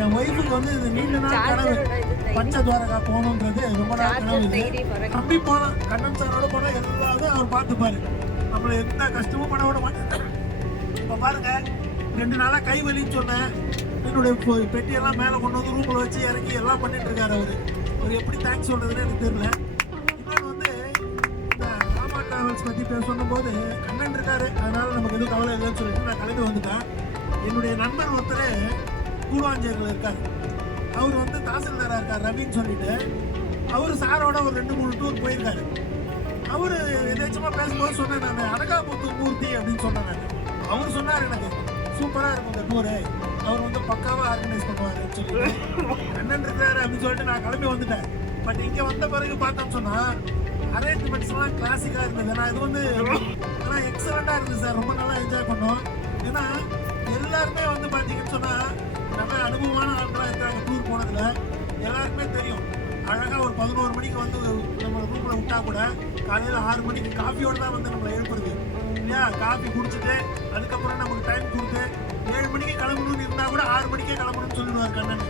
என் ஒய்ஃபுக்கு வந்து இது நீண்ட நாள் கனவு. பச்சை துவாரகா போகணுன்றது ரொம்ப நாள் கனவு. நம்பி போனோம், கண்ணன் சாரோட போனால் எல்லாரும் அவர் பார்த்துப்பாரு, நம்மளை எந்த கஷ்டமும் பண்ண விட மாட்டேன். இப்போ பாருங்க, 2 நாளாக கை வலின்னு சொன்னேன், என்னுடைய பெட்டியெல்லாம் மேலே கொண்டு வந்து ரூமில் வச்சு இறக்கி எல்லாம் பண்ணிட்டு இருக்காரு அவர் எப்படி தேங்க்ஸ் சொல்றதுன்னு எனக்கு தெரியல. இன்னொன்று வந்து இந்த ராமா டிராவல்ஸ் பற்றி சொல்லும்போது கண்ணன் இருக்காரு, அதனால நமக்கு எதுவும் கவலை இல்லைன்னு சொல்லிட்டு நான் கிளம்பி வந்துட்டேன். என்னுடைய நண்பர் ஒருத்தர் கூடுவாஞ்சேரியில் இருக்கார், அவர் வந்து தாசில்தாராக இருக்கார் ரவின்னு சொல்லிட்டு, அவர் சாரோட ஒரு 2-3 டூர் போயிருக்காரு. அவர் எதாச்சுமா பேசும்போது சொன்னேன், நான் அனகாபுத்தூர் மூர்த்தி அப்படின்னு சொன்னேன் நான். அவர் சொன்னார் எனக்கு சூப்பராக இருக்கும் இந்த டூரு, அவர் வந்து பக்காவாக ஆர்கனைஸ் பண்ணுவாருன்னு சொல்லி அண்ணன் இருக்காரு அப்படின்னு சொல்லிட்டு நான் கிளம்பி வந்துட்டேன். பட் இங்கே வந்த பிறகு பார்த்தோம்னு சொன்னால் அரேஞ்ச்மெண்ட்ஸ்லாம் கிளாசிக்காக இருந்தது. ஏன்னா இது வந்து ஆனால் எக்ஸலண்ட்டாக இருந்தது சார், ரொம்ப நல்லா என்ஜாய் பண்ணோம். ஏன்னா எல்லாருமே வந்து பார்த்தீங்கன்னு சொன்னால் நல்ல அனுபவமான ஆட்களாக இருக்காங்க. டூர் போனதில் எல்லாருக்குமே தெரியும், அழகாக ஒரு 11 மணிக்கு வந்து நம்ம ரூமில் விட்டா கூட காலையில் 6 மணிக்கு காஃபியோடு தான் வந்து நம்மளை எழுப்புறது இல்லையா. காஃபி குடிச்சிட்டு அதுக்கப்புறம் நமக்கு டைம் கொடுத்து 7 மணிக்கு கிளம்பணும்னு இருந்தால் கூட 6 மணிக்கே கிளம்பணும்னு சொல்லிடுவார் கண்ணன்.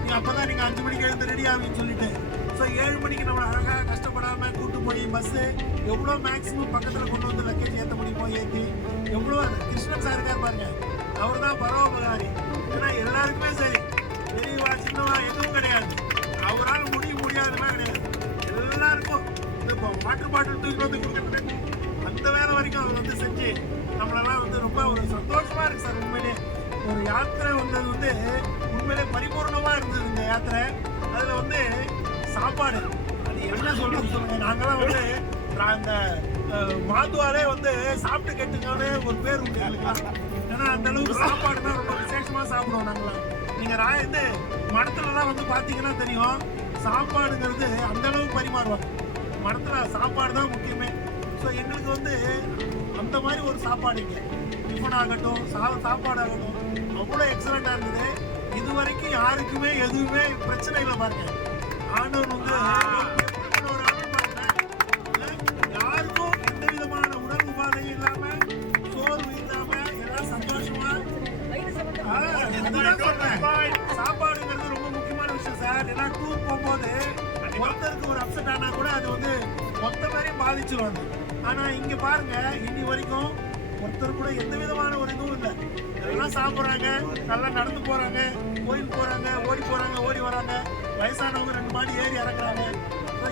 நீங்கள் அப்போ தான் நீங்கள் 5 மணிக்கு எழுந்து ரெடி ஆகுன்னு சொல்லிட்டு, ஸோ 7 மணிக்கு நம்ம அழகாக கஷ்டப்படாமல் கூட்டு போய் பஸ்ஸு எவ்வளோ மேக்ஸிமம் பக்கத்தில் கொண்டு வந்து லக்கேஜ் ஏற்ற முடியுமோ ஏற்றி, எவ்வளோ கிருஷ்ணன் சார் இருக்கார் பாருங்க, அவர் தான் பரோபகாரி. ஏன்னா எல்லாருக்குமே சரி, பெரியவா சின்னவா எதுவும் கிடையாது, அவரால் முடியாதுன்னா கிடையாது. எல்லாருக்கும் இப்போ வாட்டர் பாட்டில் தூக்கி வந்து கொடுக்குறது அந்த வேலை வரைக்கும் அவர் வந்து செஞ்சு நம்மளெல்லாம் வந்து ரொம்ப ஒரு சந்தோஷமாக இருக்குது சார். உண்மையிலே ஒரு யாத்திரை வந்தது வந்து உண்மையிலே பரிபூர்ணமாக இருந்தது இந்த யாத்திரை. அதில் வந்து சாப்பாடு அது என்ன சொல்கிறது சொல்லுங்கள், நாங்களாம் வந்து அந்த மாதுவாரே வந்து சாப்பிட்டு கெட்டுங்கன்னு ஒரு பேர் உண்டு எங்களுக்குலாம். ஏன்னா அந்த அளவுக்கு சாப்பாடுனா ரொம்ப விசேஷமாக சாப்பிடுவோம் நாங்களாம். நீங்கள் இது மடத்துலலாம் வந்து பார்த்தீங்கன்னா தெரியும், சாப்பாடுங்கிறது அந்த அளவுக்கு பரிமாறுவாங்க. மடத்தில் சாப்பாடு தான் முக்கியமே. ஸோ எங்களுக்கு வந்து அந்த மாதிரி ஒரு சாப்பாடு இங்கே டிஃபன் ஆகட்டும் சாப்பாடு ஆகட்டும் அவ்வளோ எக்ஸலண்ட்டாக இருந்தது. இது வரைக்கும் யாருக்குமே எதுவுமே பிரச்சனை இல்லை பாருங்க. ஆண்டவன் வந்து ஒரு ஆளும் பாருங்க, யாருக்கும் எந்த விதமான உடல் உபாதையும் இல்லாமல் சோர்வு இல்லாமல் எல்லாம் சந்தோஷமா சாப்பாடுங்கிறது ரொம்ப முக்கியமான விஷயம் சார். ஏன்னா டூர் போகும்போது ஒருத்தருக்கு ஒரு அப்செட் ஆனால் கூட அது வந்து மொத்த மாதிரியும் பாதிச்சிருவாங்க. ஆனால் இங்கே பாருங்க, இன்னி வரைக்கும் ஒருத்தர் கூட எந்த விதமான ஒரு இதுவும் இல்லை. எல்லாம் சாப்பிட்றாங்க, நல்லா நடந்து போகிறாங்க, கோயில் போகிறாங்க, ஓடி வராங்க, வயசானவங்க 2 மாடி ஏறி இறங்குறாங்க. ஸோ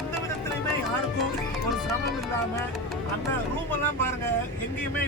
எந்த விதத்துலையுமே யாருக்கும் ஒரு சிரமம் இல்லாமல் அந்த ரூம் எல்லாம் பாருங்க எங்கேயுமே